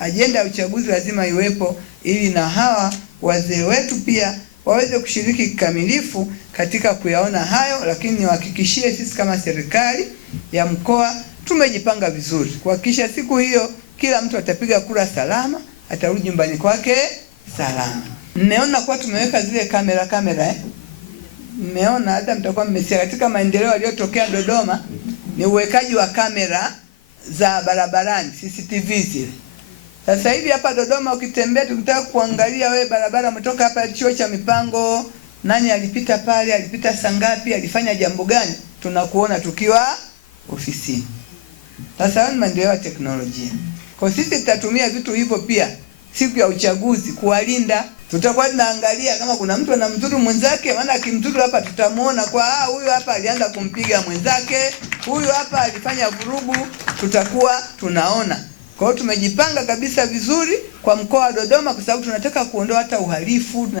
ajenda ya uchaguzi lazima iwepo, ili na hawa wazee wetu pia waweze kushiriki kikamilifu katika kuyaona hayo. Lakini niwahakikishie sisi kama serikali ya mkoa tumejipanga vizuri kuhakikisha siku hiyo kila mtu atapiga kura salama, atarudi nyumbani kwake salama. Mmeona kwa tumeweka zile kamera mmeona, hata mtakuwa mmesikia katika maendeleo yaliyotokea Dodoma ni uwekaji wa kamera za barabarani, CCTV zile. Sasa hivi hapa Dodoma ukitembea, tukitaka kuangalia wewe barabara umetoka hapa chuo cha mipango, nani alipita pale, alipita saa ngapi, alifanya jambo gani, tunakuona tukiwa ofisini. Sasa ni maendeleo ya teknolojia. Kwa sisi tutatumia vitu hivyo pia siku ya uchaguzi kuwalinda. Tutakuwa tunaangalia kama kuna mtu anamdhuru mwenzake, maana akimdhuru hapa tutamuona kwa huyu hapa alianza kumpiga mwenzake, huyu hapa alifanya vurugu, tutakuwa tunaona. Kwa hiyo tumejipanga kabisa vizuri kwa mkoa wa Dodoma, kwa sababu tunataka kuondoa hata uhalifu.